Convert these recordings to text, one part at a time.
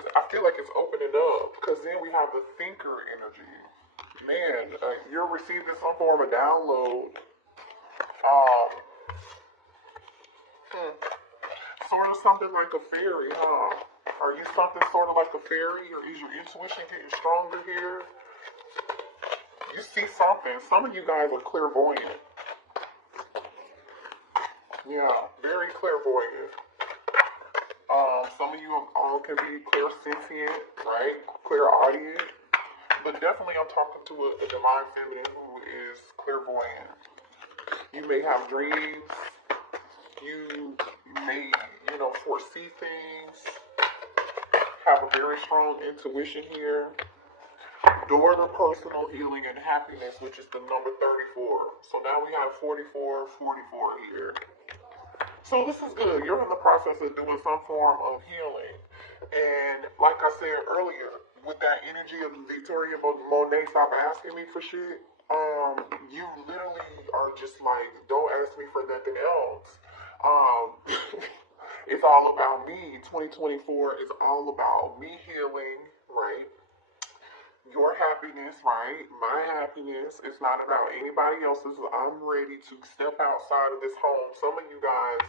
I feel like it's opening up because then we have the thinker energy. Man, you're receiving some form of download. Um, Sort of something like a fairy, huh? Are you something sort of like a fairy, or is your intuition getting stronger here? You see something. Some of you guys are clairvoyant. Yeah, very clairvoyant. Some of you all can be clairsentient, right? Clairaudient. But definitely I'm talking to a divine feminine who is clairvoyant. You may have dreams. You may, foresee things. Have a very strong intuition here. Door to personal healing and happiness, which is the number 34. So now we have 44, 44 here. So this is good. You're in the process of doing some form of healing. And like I said earlier, with that energy of Victoria Monet, stop asking me for shit. You literally are just like, don't ask me for nothing else. It's all about me. 2024 is all about me healing, right? Your happiness, right? My happiness. It's not about anybody else's. I'm ready to step outside of this home. Some of you guys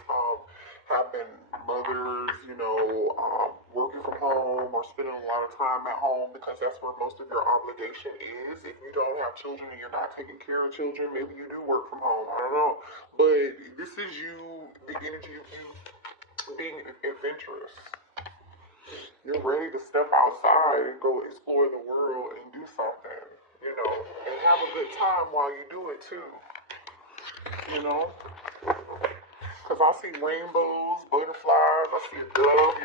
have been mothers, working from home or spending a lot of time at home because that's where most of your obligation is. If you don't have children and you're not taking care of children, maybe you do work from home. I don't know. But this is you, the energy of you being adventurous. You're ready to step outside and go explore the world and do something, and have a good time while you do it too, Because I see rainbows, butterflies, I see a dove.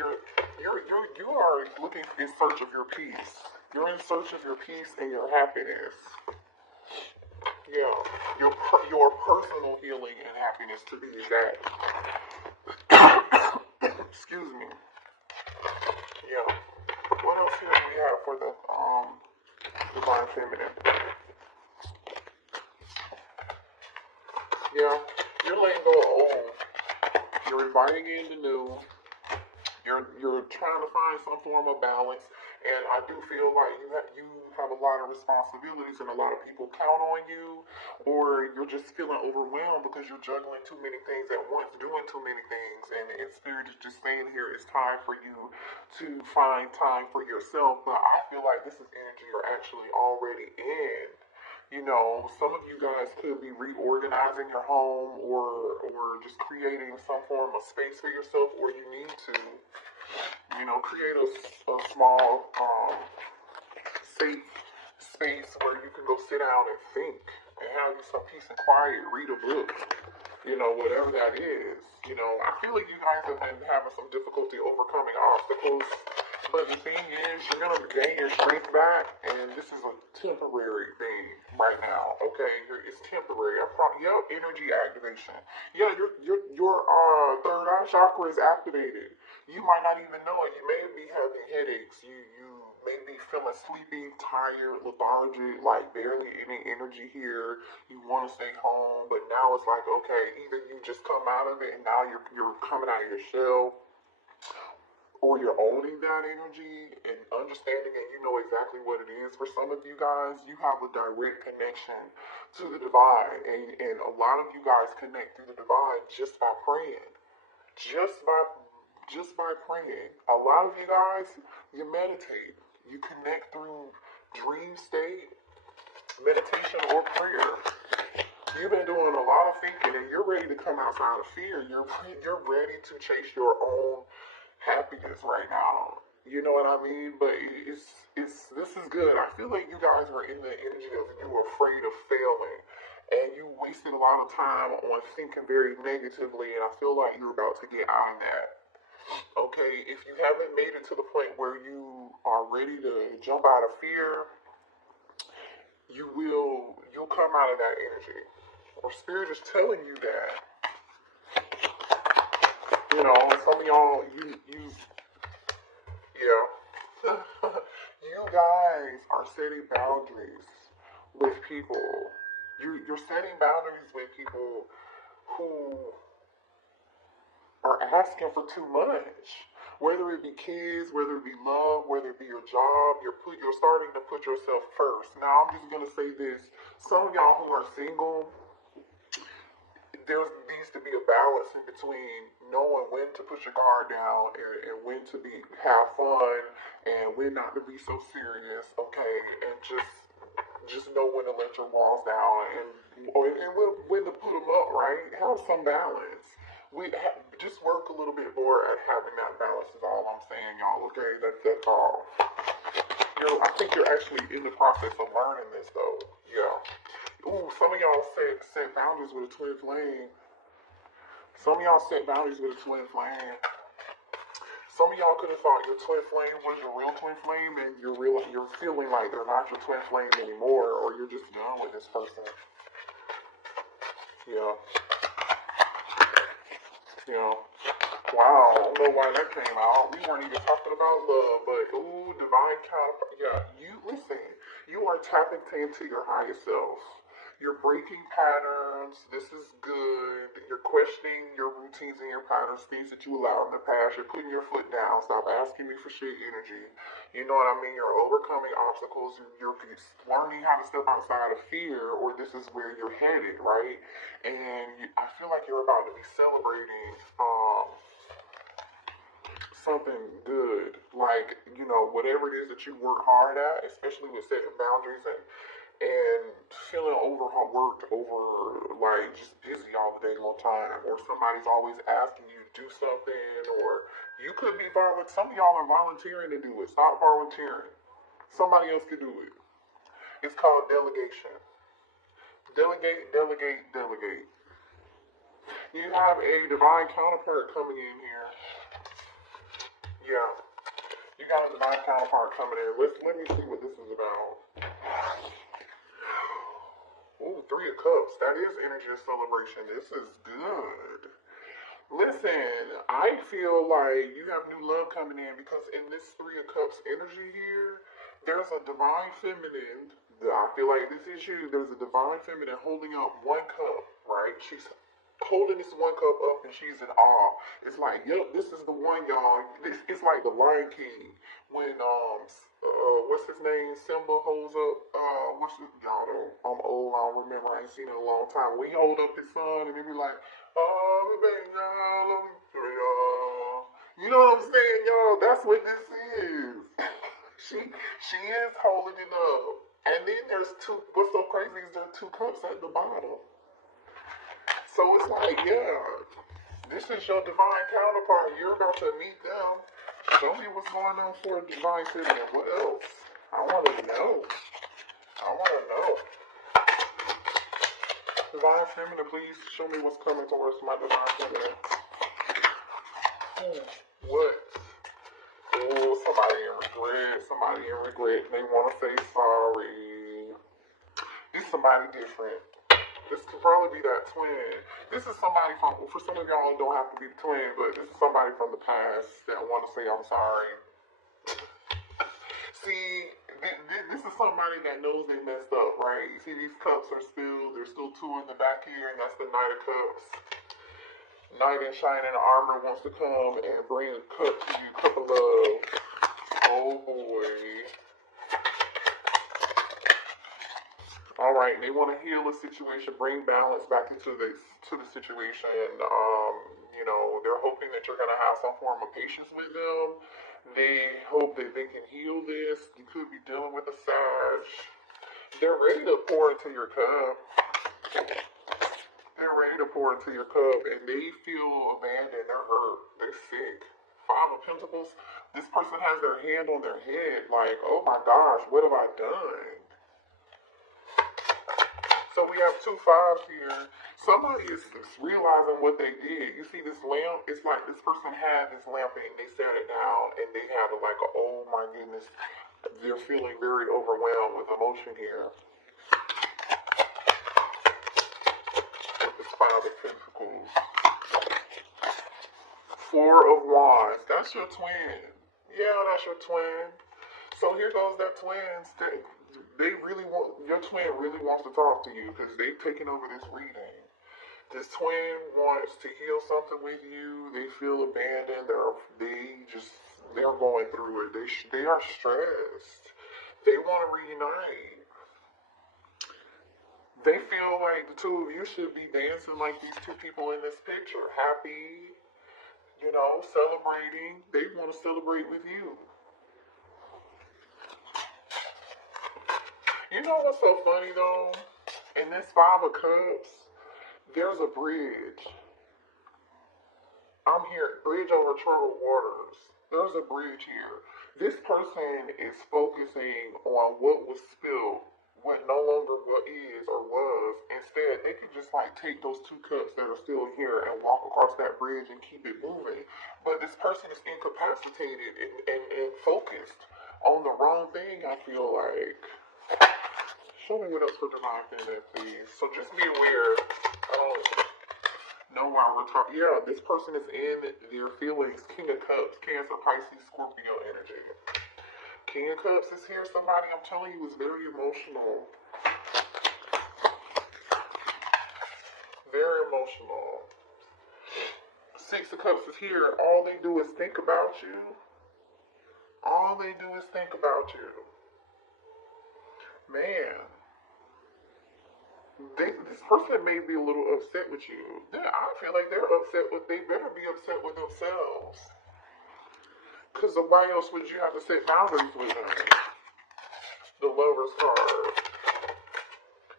You are looking in search of your peace. You're in search of your peace and your happiness. Yeah, your personal healing and happiness, to be exact. Excuse me. Yeah. What else here do we have for the divine feminine? Yeah, you're letting go of old. You're inviting in the new. You're trying to find some form of balance, and I do feel like you have a lot of responsibilities, and a lot of people count on you, or you're just feeling overwhelmed because you're juggling too many things at once, doing too many things, and Spirit is just saying here it's time for you to find time for yourself. But I feel like this is energy you're actually already in. Some of you guys could be reorganizing your home or just creating some form of space for yourself, or you need to, create a small, safe space where you can go sit down and think and have you some peace and quiet, read a book, whatever that is. I feel like you guys have been having some difficulty overcoming obstacles. But the thing is, you're going to gain your strength back, and this is a temporary thing right now, okay? It's temporary. Energy activation. Yeah, your third eye chakra is activated. You might not even know it. You may be having headaches. You may be feeling sleepy, tired, lethargic, like barely any energy here. You want to stay home, but now it's like, okay, either you just come out of it, and now you're coming out of your shell, or you're owning that energy and understanding and you know exactly what it is. For some of you guys, you have a direct connection to the divine, and a lot of you guys connect through the divine just by praying. Just by praying. A lot of you guys, you meditate. You connect through dream state, meditation, or prayer. You've been doing a lot of thinking, and you're ready to come outside of fear. You're ready to chase your own happiness right now. You know what I mean? But this is good. I feel like you guys are in the energy of you afraid of failing, and you wasted a lot of time on thinking very negatively, and I feel like you're about to get out of that. Okay, if you haven't made it to the point where you are ready to jump out of fear, you'll come out of that energy. Or Spirit is telling you that. Some of y'all, you guys are setting boundaries with people. You're setting boundaries with people who are asking for too much. Whether it be kids, whether it be love, whether it be your job, you're starting to put yourself first. Now, I'm just gonna say this: some of y'all who are single, there needs to be a balance in between knowing when to put your guard down and when to have fun and when not to be so serious, okay? And just know when to let your walls down and when to put them up, right? Have some balance. Just work a little bit more at having that balance is all I'm saying, y'all, okay? That's all. I think you're actually in the process of learning this, though. Yeah. Ooh, some of y'all set boundaries with a twin flame. Some of y'all set boundaries with a twin flame. Some of y'all could have thought your twin flame was your real twin flame, and you're feeling like they're not your twin flame anymore, or you're just done with this person. Yeah. Yeah. Wow, I don't know why that came out. We weren't even talking about love, but ooh, divine counterpart. Yeah, listen, you are tapping into your highest self. You're breaking patterns. This is good. You're questioning your routines and your patterns, things that you allowed in the past. You're putting your foot down. Stop asking me for shit energy. You know what I mean? You're overcoming obstacles. You're learning how to step outside of fear, or this is where you're headed, right? And I feel like you're about to be celebrating something good. Like, whatever it is that you work hard at, especially with setting boundaries and feeling overworked, like just busy all the dang on time, or somebody's always asking you to do something, or you could be some of y'all are volunteering to do it. Stop volunteering. Somebody else could do it. It's called delegation. Delegate, delegate, delegate. You have a divine counterpart coming in here. Yeah. You got a divine counterpart coming in. Let me see what this is about. Ooh, Three of Cups. That is energy of celebration. This is good. Listen, I feel like you have new love coming in because in this Three of Cups energy here, there's a divine feminine. I feel like this is you. There's a divine feminine holding up one cup, right? She's holding this one cup up and she's in awe. It's like, yep, this is the one, y'all. It's like the Lion King when what's his name? Simba holds up y'all know I'm old, I don't remember, I ain't seen it in a long time. When he hold up his son and he be like, oh baby, y'all, you know what I'm saying, y'all? That's what this is. she is holding it up. And then there's what's so crazy is there are two cups at the bottom. So it's like, yeah, this is your divine counterpart. You're about to meet them. Show me what's going on for a divine feminine. What else? I want to know. Divine feminine, please show me what's coming towards my divine feminine. What? Oh, somebody in regret. They want to say sorry. This is somebody different. This could probably be that twin. This is somebody for some of y'all, it don't have to be the twin, but this is somebody from the past that want to say I'm sorry. See, this is somebody that knows they messed up, right? You see these cups are spilled. There's still two in the back here, and that's the Knight of Cups. Knight in shining armor wants to come and bring a cup to you, cup of love. Oh boy. All right, they want to heal a situation, bring balance back into the situation. They're hoping that you're going to have some form of patience with them. They hope that they can heal this. You could be dealing with a Sag. They're ready to pour into your cup. And they feel abandoned. They're hurt. They're sick. Five of Pentacles. This person has their hand on their head, like, oh my gosh, what have I done? So we have 2 5s here. Somebody is realizing what they did. You see this lamp? It's like this person had this lamp and they set it down and they had oh my goodness. They're feeling very overwhelmed with emotion here. With this 5 of Pentacles. 4 of Wands. That's your twin. Yeah, that's your twin. So here goes that twin. Your twin really wants to talk to you because they've taken over this reading. This twin wants to heal something with you. They feel abandoned. They're going through it. They are stressed. They want to reunite. They feel like the two of you should be dancing like these two people in this picture. Happy, celebrating. They want to celebrate with you. You know what's so funny though? In this Five of Cups, there's a bridge. I'm here, bridge over troubled waters. There's a bridge here. This person is focusing on what was spilled, what no longer what is or was. Instead, they could just take those two cups that are still here and walk across that bridge and keep it moving. But this person is incapacitated and focused on the wrong thing, I feel like. Show me what else for divine feminine, please. So just be aware. I don't know why we're talking. Yeah, this person is in their feelings. King of Cups, Cancer, Pisces, Scorpio energy. King of Cups is here. Somebody, I'm telling you, is very emotional. Very emotional. Six of Cups is here. All they do is think about you. All they do is think about you. Man. This person may be a little upset with you. I feel like they're upset with, they better be upset with themselves. Because why else would you have to set boundaries with them? The Lover's card.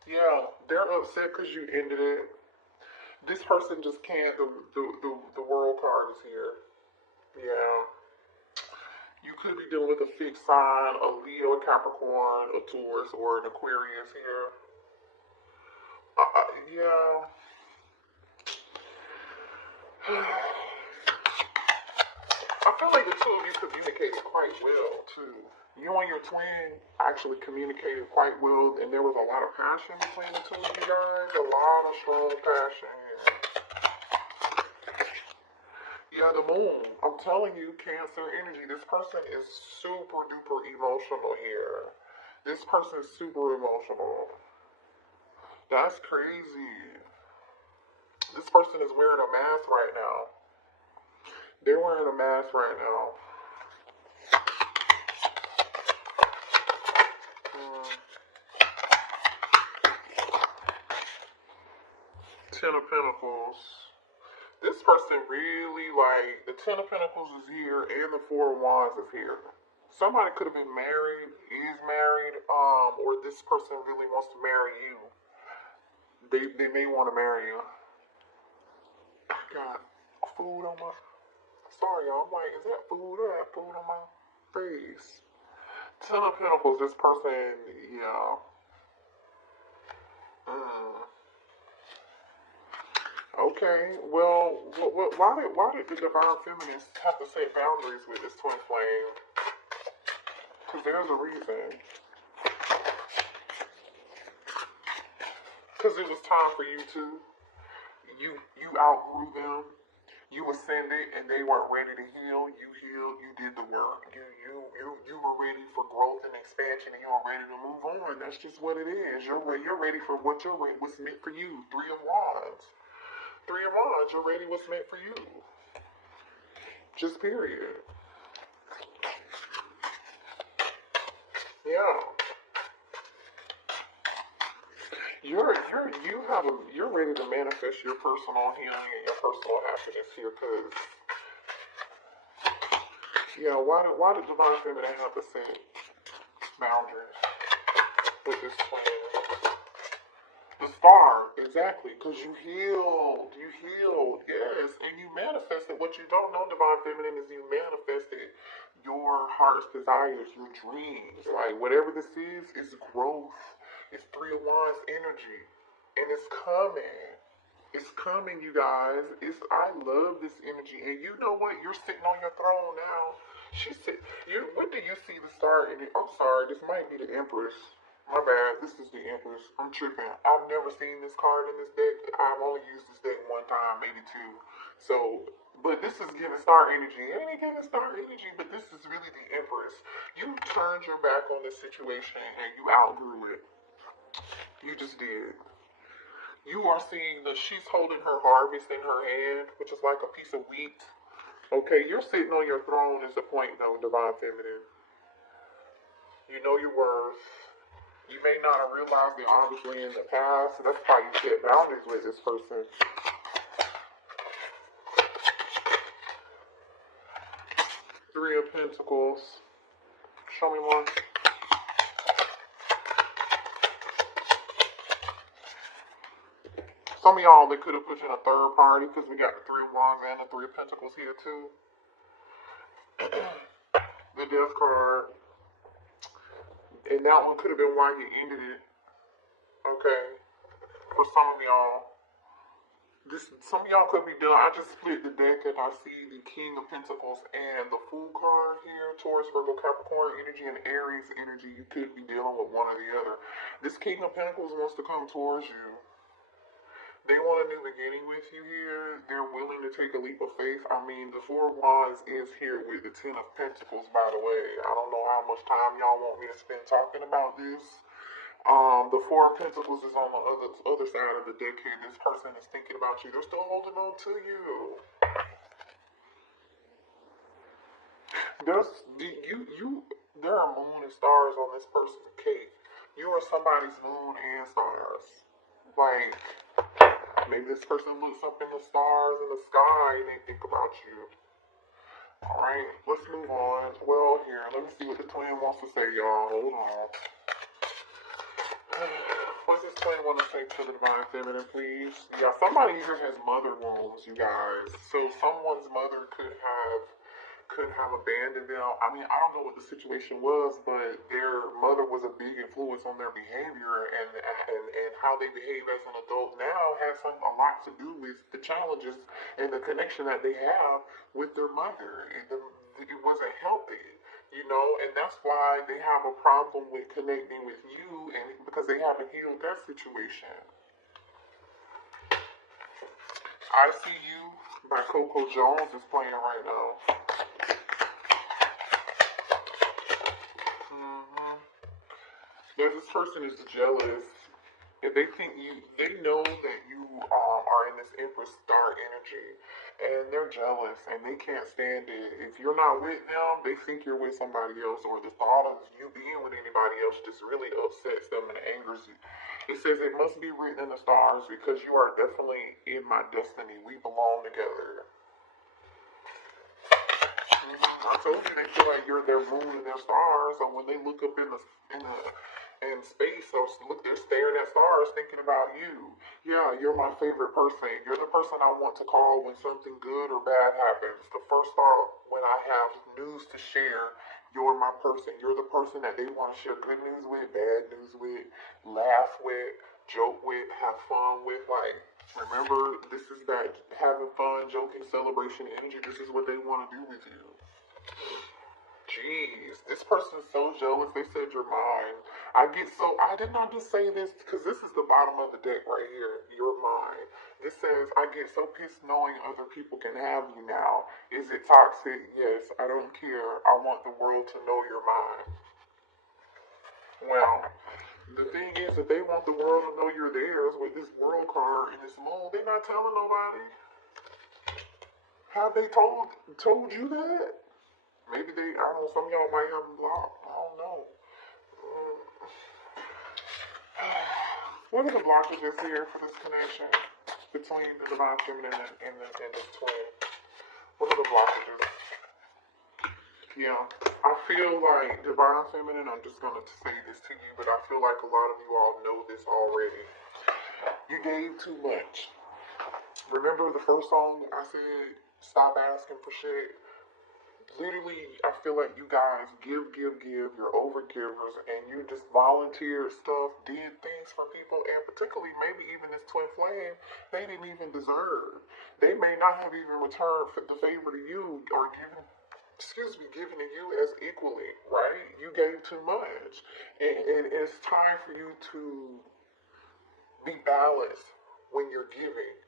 Yeah, they're upset because you ended it. This person just can't, the World card is here. Yeah. You could be dealing with a fixed sign, a Leo, a Capricorn, a Taurus, or an Aquarius here. Yeah. I feel like the two of you communicated quite well, too. You and your twin actually communicated quite well, and there was a lot of passion between the two of you guys. A lot of strong passion. Yeah, the moon. I'm telling you, Cancer energy. This person is super duper emotional here. This person is super emotional. That's crazy. This person is wearing a mask right now. They're wearing a mask right now. Ten of Pentacles. This person really, the Ten of Pentacles is here and the Four of Wands is here. Somebody could have been married, is married, or this person really wants to marry you. They may want to marry you. I got food on my... Sorry, y'all. I'm like, is that food or that food on my face? Ten of Pentacles, this person, yeah. Okay, well, why did the Divine Feminist have to set boundaries with this twin flame? Because there's a reason. Because it was time for you to. You outgrew them. You ascended, and they weren't ready to heal. You healed. You did the work. You were ready for growth and expansion, and you were ready to move on. That's just what it is. You're ready for what's meant for you. Three of Wands. Three of Wands. You're ready. What's meant for you. Just period. Yeah. You're ready to manifest your personal healing and your personal happiness here, because why did Divine Feminine have to set boundaries with this twin? The Star, exactly, because you healed, yes, and you manifested. What you don't know, Divine Feminine, is you manifested your heart's desires, your dreams. Whatever this is growth. It's Three of Wands energy. And it's coming. It's coming, you guys. I love this energy. And you know what? You're sitting on your throne now. When do you see the Star in it? I'm sorry, this might be the Empress. My bad. This is the Empress. I'm tripping. I've never seen this card in this deck. I've only used this deck one time, maybe two. But this is giving Star energy. It ain't giving Star energy, but this is really the Empress. You turned your back on this situation and you outgrew it. You just did. You are seeing she's holding her harvest in her hand, which is like a piece of wheat. Okay, you're sitting on your throne is the point, though, Divine Feminine. You know your worth. You may not have realized it, obviously, in the past. So that's why you set boundaries with this person. Three of Pentacles. Show me more. Some of y'all, they could have put in a third party because we got the Three of Wands and the Three of Pentacles here too. The Death card. And that one could have been why you ended it. Okay. For some of y'all. Some of y'all could be done. I just split the deck and I see the King of Pentacles and the Fool card here. Taurus, Virgo, Capricorn energy and Aries energy. You could be dealing with one or the other. This King of Pentacles wants to come towards you. They want a new beginning with you here. They're willing to take a leap of faith. I mean, the Four of Wands is here with the Ten of Pentacles, by the way. I don't know how much time y'all want me to spend talking about this. The Four of Pentacles is on the other side of the deck here. This person is thinking about you. They're still holding on to you. There are moon and stars on this person's cake. You are somebody's moon and stars. Like, maybe this person looks up in the stars in the sky and they think about you. Alright, let's move on. Well, here, let me see what the twin wants to say, y'all. Hold on. What does this twin want to say to the Divine Feminine, please? Yeah, somebody here has mother wounds, you guys. So someone's mother could have abandoned them. I mean, I don't know what the situation was, but their mother was a big influence on their behavior, and how they behave as an adult now has a lot to do with the challenges and the connection that they have with their mother. It wasn't healthy, you know, and that's why they have a problem with connecting with you, and because they haven't healed that situation. I See You by Coco Jones is playing right now. This person is jealous. If they think they know that you are in this Empress star energy, and they're jealous, and they can't stand it. If you're not with them, they think you're with somebody else, or the thought of you being with anybody else just really upsets them and angers you. It says it must be written in the stars because you are definitely in my destiny. We belong together. I told you they feel like you're their moon and their stars, and when they look up in space, or look, they're staring at stars thinking about you. Yeah, you're my favorite person. You're the person I want to call when something good or bad happens. The first thought when I have news to share, you're my person. You're the person that they want to share good news with, bad news with, laugh with, joke with, have fun with. Like, remember, this is that having fun, joking, celebration energy. This is what they want to do with you. Jeez, this person is so jealous. They said you're mine. I did not just say this because this is the bottom of the deck right here. You're mine. This says, I get so pissed knowing other people can have you now. Is it toxic? Yes, I don't care. I want the world to know you're mine. Well, the thing is, if they want the world to know you're theirs with this world card and this moon, they're not telling nobody. Have they told you that? Maybe I don't know, some of y'all might have them blocked. I don't know. What are the blockages here for this connection between the Divine Feminine and the twin? What are the blockages? Yeah, I feel like Divine Feminine, I'm just going to say this to you, but I feel like a lot of you all know this already. You gave too much. Remember the first song I said, stop asking for shit? Literally, I feel like you guys give, you're over-givers, and you just volunteered stuff, did things for people, and particularly maybe even this twin flame, they didn't even deserve. They may not have even returned the favor to you, or given to you as equally, right? You gave too much, and it's time for you to be balanced when you're giving.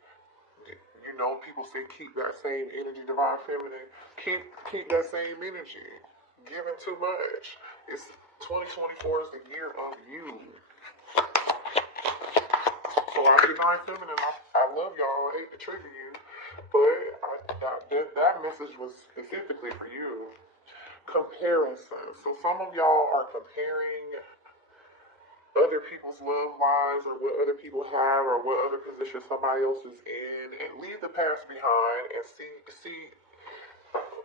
You know, people say keep that same energy, Divine Feminine. Keep that same energy. Giving too much. It's 2024 is the year of you. So I Divine Feminine, I love y'all. I hate to trigger you, but that message was specifically for you. Comparison. So some of y'all are comparing other people's love lives or what other people have or what other position somebody else is in, and leave the past behind and see.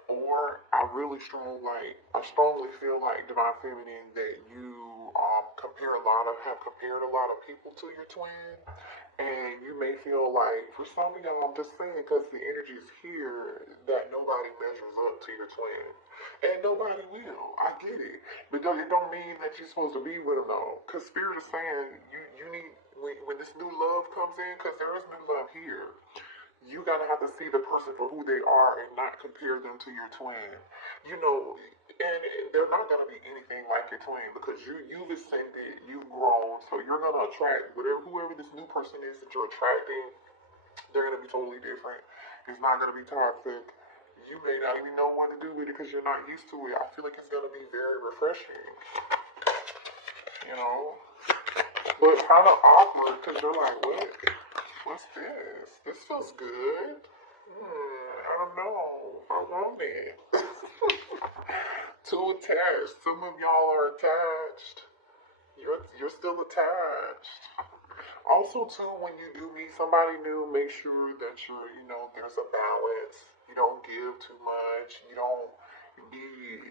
Or I strongly feel like Divine Feminine that you have compared a lot of people to your twin, and you may feel like, for some of y'all, I'm just saying because the energy is here, that nobody measures up to your twin, and nobody will. I get it, but it don't mean that you're supposed to be with them though, because Spirit is saying you need when this new love comes in, because there is new love here. You gotta have to see the person for who they are and not compare them to your twin. And they're not gonna be anything like your twin because you've ascended, you've grown, so you're gonna attract whoever this new person is that you're attracting. They're gonna be totally different. It's not gonna be toxic. You may not even know what to do with it because you're not used to it. I feel like it's gonna be very refreshing. But kind of awkward because you're like, what? What's this? This feels good. I don't know. I want it. Too attached. Some of y'all are attached. You're still attached. Also, too, when you do meet somebody new, make sure that there's a balance. You don't give too much. You don't be,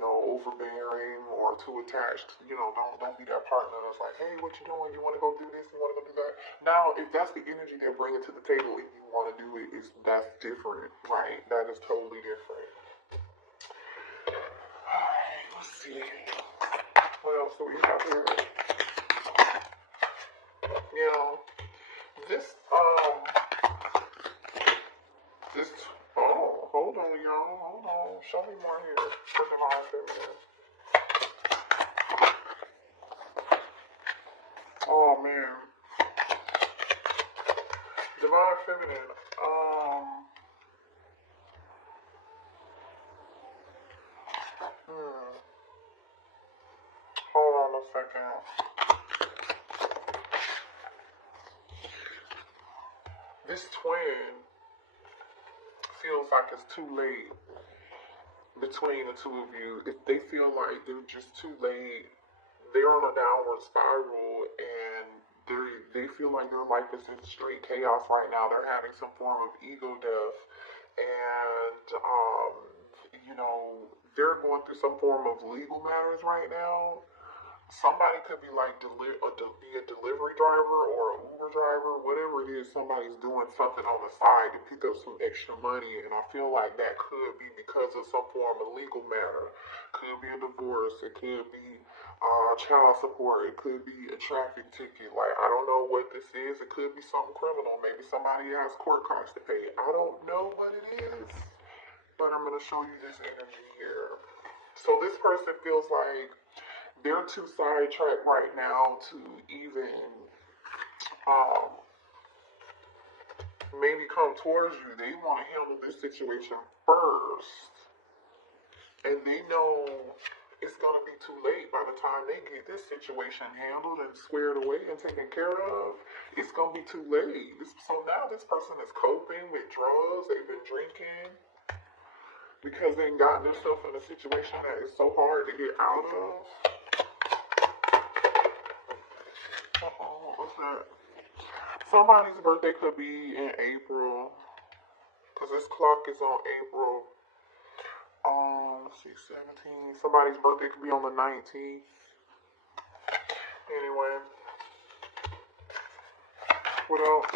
overbearing or too attached. Don't be that partner that's like, hey, what you doing? You want to go do this? You want to go do that? Now, if that's the energy they're bringing to the table and you want to do it, that's different, right? That is totally different. Alright, let's see. What else do we have here? Hold on, y'all. Hold on. Show me more here for Divine Feminine. Oh, man. Divine Feminine. Hold on a second. This twin feels like it's too late between the two of you. If they feel like they're just too late, they're on a downward spiral and they feel like their life is in straight chaos right now. They're having some form of ego death, and they're going through some form of legal matters right now. Somebody could be like be a delivery driver or an Uber driver, whatever it is. Somebody's doing something on the side to pick up some extra money, and I feel like that could be because of some form of legal matter. Could be a divorce. It could be child support. It could be a traffic ticket. Like, I don't know what this is. It could be something criminal. Maybe somebody has court costs to pay. I don't know what it is, but I'm gonna show you this energy here. So this person feels like they're too sidetracked right now to even maybe come towards you. They want to handle this situation first. And they know it's going to be too late by the time they get this situation handled and squared away and taken care of. It's going to be too late. So now this person is coping with drugs. They've been drinking because they've gotten themselves in a situation that is so hard to get out of. What's that? Somebody's birthday could be in April, because this clock is on April. Let's see, 17. Somebody's birthday could be on the 19th. Anyway, what else?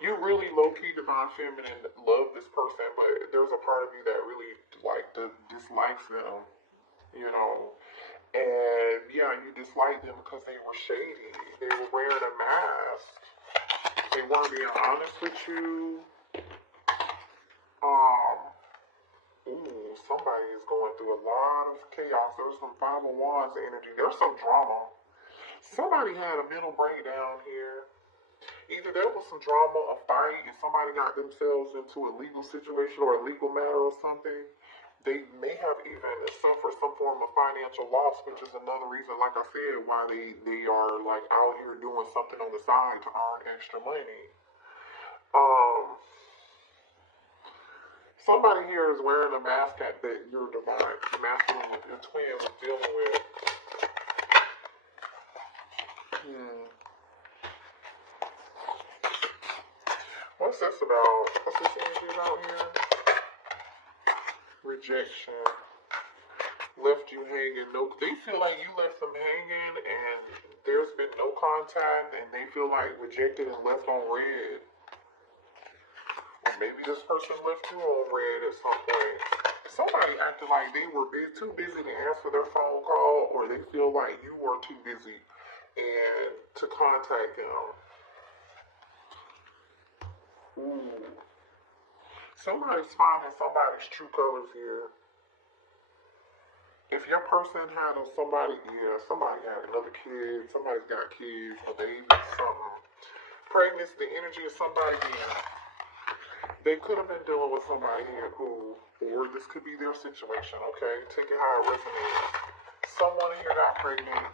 You really low-key Divine Feminine love this person, but there's a part of you that really dislikes them, And yeah, you dislike them because they were shady. They were wearing a mask. They weren't being honest with you. Somebody is going through a lot of chaos. There's some 5 of Wands energy. There's some drama. Somebody had a mental breakdown here. Either there was some drama, a fight, and somebody got themselves into a legal situation or a legal matter or something, They may have even suffered some form of financial loss, which is another reason, like I said, why they are like out here doing something on the side to earn extra money. Somebody here is wearing a mask that your divine masculine with your twin was dealing with. What's this about? What's this energy about here? Rejection. Left you hanging. No, they feel like you left them hanging and there's been no contact and they feel like rejected and left on red. Or maybe this person left you on red at some point. Somebody acted like they were too busy to answer their phone call, or they feel like you were too busy and to contact them. Ooh. Somebody's finding somebody's true colors here. If your person had somebody had another kid, somebody's got kids, a baby, something. Pregnancy, the energy of somebody here. They could have been dealing with somebody here who, or this could be their situation, okay? Take it how it resonates. Someone here got pregnant.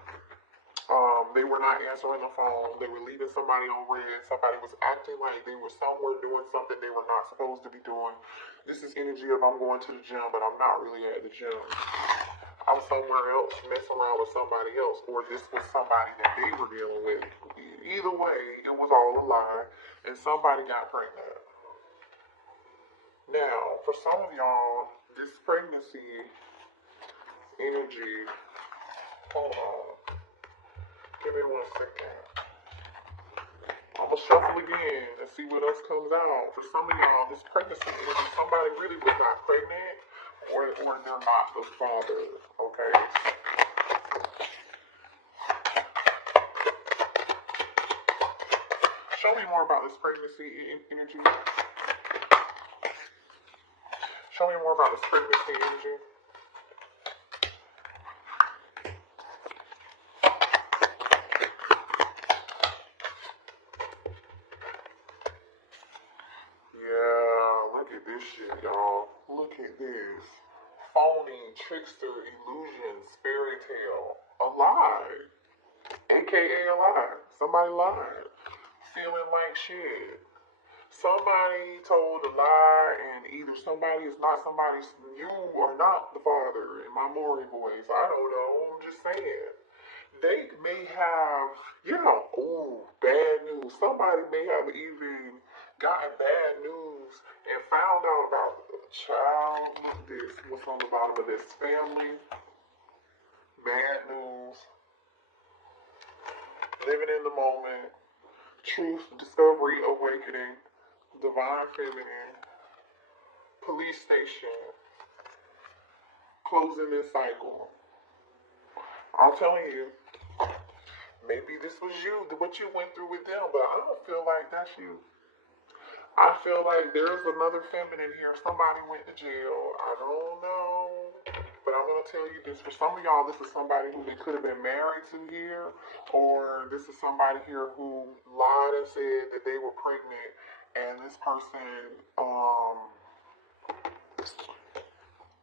They were not answering the phone. They were leaving somebody on red. Somebody was acting like they were somewhere doing something they were not supposed to be doing. This is energy of I'm going to the gym, but I'm not really at the gym. I'm somewhere else messing around with somebody else, or this was somebody that they were dealing with. Either way, it was all a lie, and somebody got pregnant. Now, for some of y'all, this pregnancy energy, hold on. Give me 1 second. I'm going to shuffle again and see what else comes out. For some of y'all, this pregnancy energy, somebody really was not pregnant or they're not the father, okay? Show me more about this pregnancy energy. Show me more about this pregnancy energy. This shit, y'all. Look at this. Phony, trickster, illusion, fairy tale. A lie. AKA a lie. Somebody lied. Feeling like shit. Somebody told a lie and either somebody is not somebody's, you are not the father in my Maury voice. I don't know. I'm just saying. They may have, bad news. Somebody may have even gotten bad news and found out about the child. Look at this. What's on the bottom of this? Family. Bad news. Living in the moment. Truth, discovery, awakening. Divine feminine. Police station. Closing this cycle. I'm telling you. Maybe this was you, what you went through with them, but I don't feel like that's you. I feel like there's another feminine here. Somebody went to jail. I don't know. But I'm going to tell you this. For some of y'all, this is somebody who they could have been married to here. Or this is somebody here who lied and said that they were pregnant. And this person,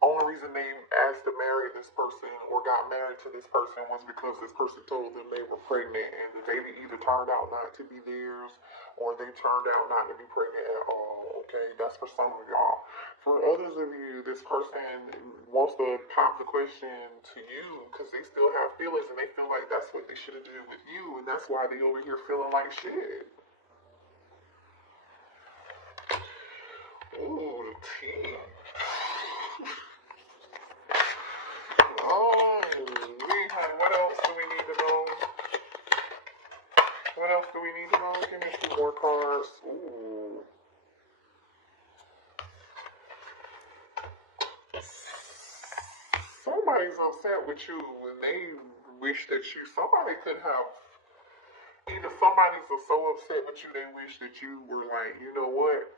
only reason they asked to marry this person or got married to this person was because this person told them they were pregnant and the baby either turned out not to be theirs or they turned out not to be pregnant at all, okay? That's for some of y'all. For others of you, this person wants to pop the question to you because they still have feelings and they feel like that's what they should have done with you and that's why they over here feeling like shit. Ooh, the tea. What else do we need to know? What else do we need to know? Give me a few more cards. Ooh. Somebody's upset with you and they wish that somebody could have, either somebody's so upset with you they wish that you were like, you know what,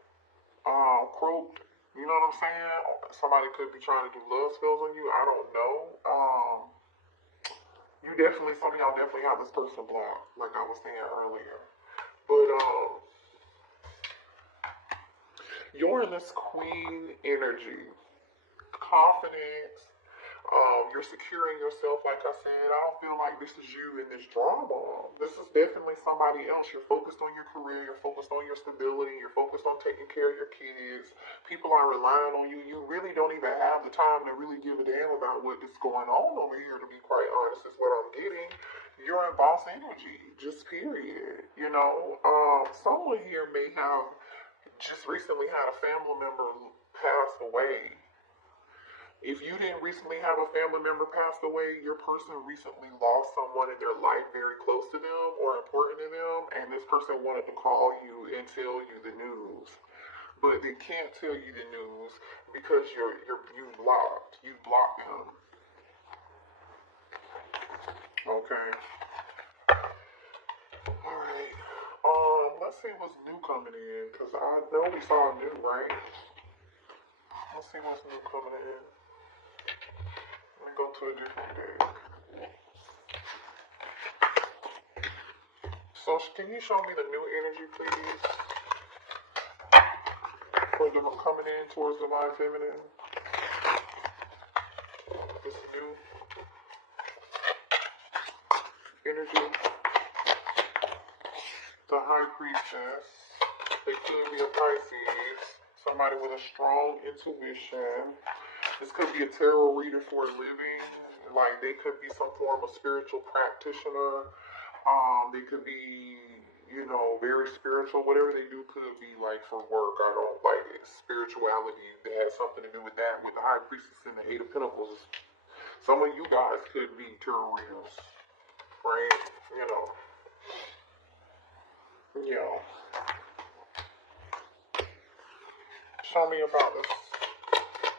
croaked. You know what I'm saying? Somebody could be trying to do love spells on you. I don't know. Some of y'all definitely have this person blocked, like I was saying earlier. But, you're in this queen energy. confidence. You're securing yourself, like I said. I don't feel like this is you in this drama. This is definitely somebody else. You're focused on your career. You're focused on your stability. You're focused on taking care of your kids. People are relying on you. You really don't even have the time to really give a damn about what is going on over here, to be quite honest, is what I'm getting. You're in boss energy, just period. You know, someone here may have just recently had a family member pass away. If you didn't recently have a family member pass away, your person recently lost someone in their life very close to them or important to them, and this person wanted to call you and tell you the news. But they can't tell you the news because you blocked. You blocked them. Okay. Alright. Let's see what's new coming in, because I know we saw new, right? Let's see what's new coming in. Let me go to a different deck. So, can you show me the new energy, please? For the coming in towards Divine Feminine. This new energy. The High Priestess. It could be a Pisces. Somebody with a strong intuition. This could be a tarot reader for a living. Like, they could be some form of spiritual practitioner. They could be, you know, very spiritual. Whatever they do could be, like, for work. I don't like it. Spirituality that has something to do with that. With the High Priestess and the Eight of Pentacles. Some of you guys could be tarot readers. Right? You know. Yeah. Show me about this.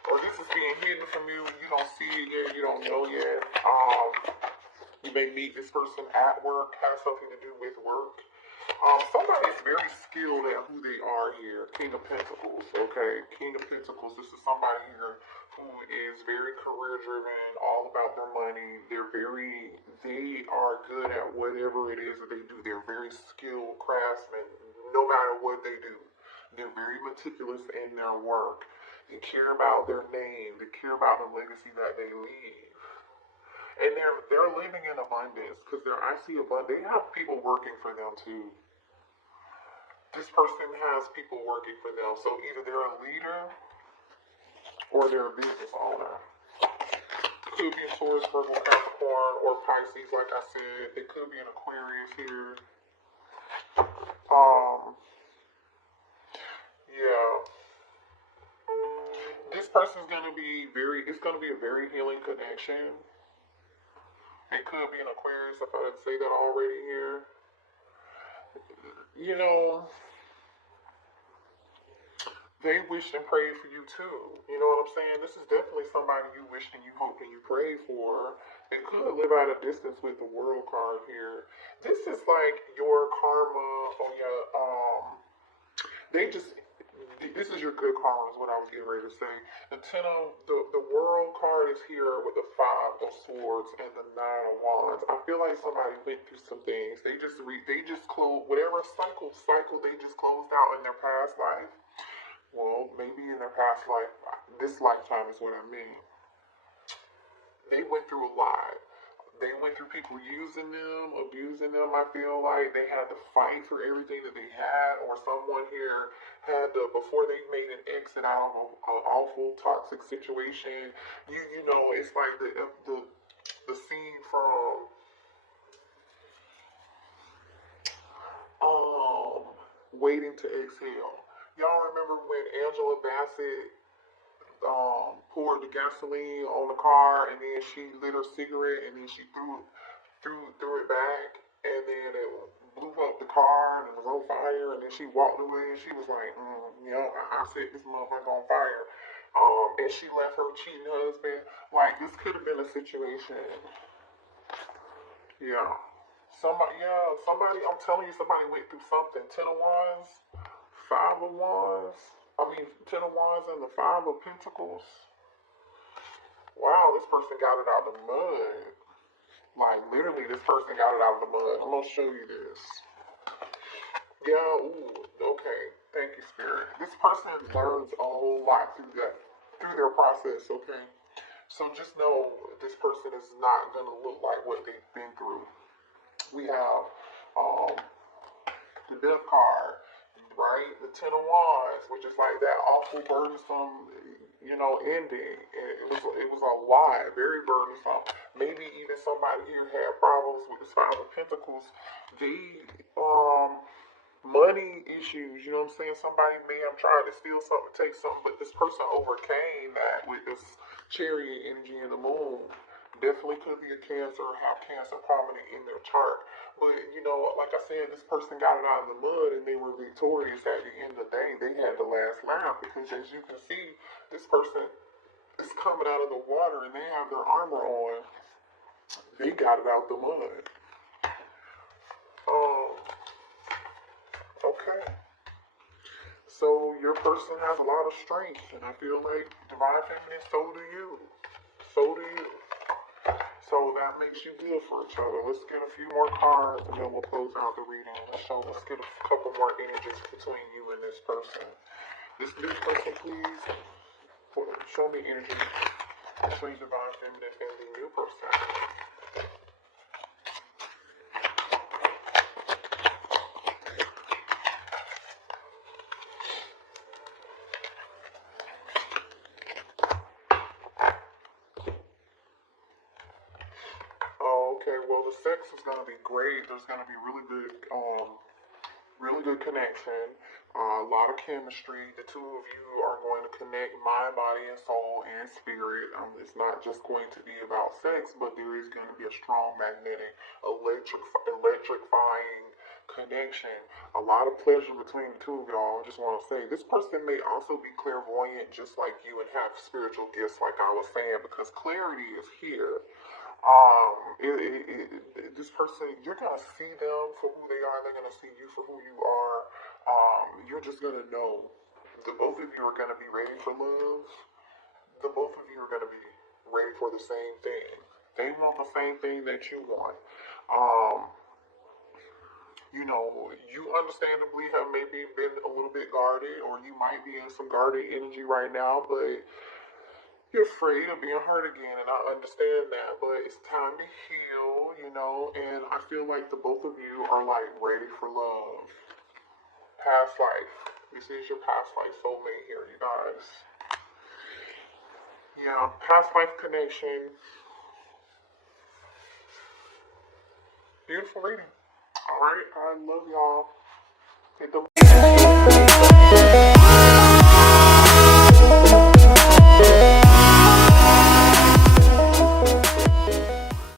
Or this is being hidden from you. You don't see it yet. You don't know yet. You may meet this person at work. Has something to do with work. Somebody's very skilled at who they are here. King of Pentacles. Okay. King of Pentacles. This is somebody here who is very career driven. All about their money. They are good at whatever it is that they do. They're very skilled craftsmen. No matter what they do. They're very meticulous in their work. They care about their name. They care about the legacy that they leave. And they're living in abundance because I see abundance. They have people working for them too. This person has people working for them. So either they're a leader or they're a business owner. Could be a Taurus, Virgo, Capricorn, or Pisces, like I said. It could be an Aquarius here. Yeah. This person's going to be it's going to be a very healing connection. It could be an Aquarius, if I didn't say that already here. You know, they wished and prayed for you too. You know what I'm saying? This is definitely somebody you wished and you hoped and you prayed for. They could live at a distance with the World card here. This is like your karma or your, this is your good karma is what I was getting ready to say. The World card is here with the Five of Swords and the Nine of Wands. I feel like somebody went through some things. They just closed whatever cycle they just closed out in their past life. Well, maybe in their past life, this lifetime is what I mean. They went through a lot. They went through people using them, abusing them. I feel like they had to fight for everything that they had, or someone here had to, before they made an exit out of an awful, toxic situation. You know, it's like the scene from Waiting to Exhale. Y'all remember when Angela Bassett poured the gasoline on the car, and then she lit her cigarette, and then she threw it back, and then it blew up the car, and it was on fire, and then she walked away, and she was like, I set this motherfucker on fire. And she left her cheating husband. Like, this could have been a situation. Yeah. Somebody, I'm telling you, somebody went through something. 10 of Wands, 5 of Wands. 10 of Wands and the 5 of Pentacles. Wow, this person got it out of the mud. Like, literally, this person got it out of the mud. I'm going to show you this. Yeah, ooh, okay. Thank you, Spirit. This person learns a whole lot through through their process, okay? So just know this person is not going to look like what they've been through. We have the death card, right? The Ten of Wands, which is like that awful, burdensome, ending. It was a lot, very burdensome. Maybe even somebody here had problems with the Five of Pentacles. Money issues, you know what I'm saying? Somebody may have tried to steal something, take something, but this person overcame that with this chariot energy in the moon. Definitely could be a Cancer or have Cancer prominent in their chart. But, like I said, this person got it out of the mud and they were victorious at the end of the day. They had the last laugh because, as you can see, this person is coming out of the water and they have their armor on. They got it out the mud. Okay. So your person has a lot of strength, and I feel like Divine Feminine, so do you. So do you. So that makes you good for each other. Let's get a few more cards, and then we'll close out the reading. Let's get a couple more energies between you and this person. This new person, please, show me energy between Divine Feminine and the new person. Okay, well, the sex is going to be great. There's going to be really good connection, a lot of chemistry. The two of you are going to connect mind, body, and soul and spirit. It's not just going to be about sex, but there is going to be a strong magnetic, electrifying connection. A lot of pleasure between the two of y'all. I just want to say, this person may also be clairvoyant just like you and have spiritual gifts like I was saying, because clarity is here. This person, you're going to see them for who they are. They're going to see you for who you are. You're just going to know. The both of you are going to be ready for love. The both of you are going to be ready for the same thing. They want the same thing that you want. You understandably have maybe been a little bit guarded, or you might be in some guarded energy right now, but you're afraid of being hurt again, and I understand that, but it's time to heal, and I feel like the both of you are, like, ready for love. Past life. This is your past life soulmate here, you guys. Yeah, past life connection. Beautiful reading. Alright, I love y'all. Hit the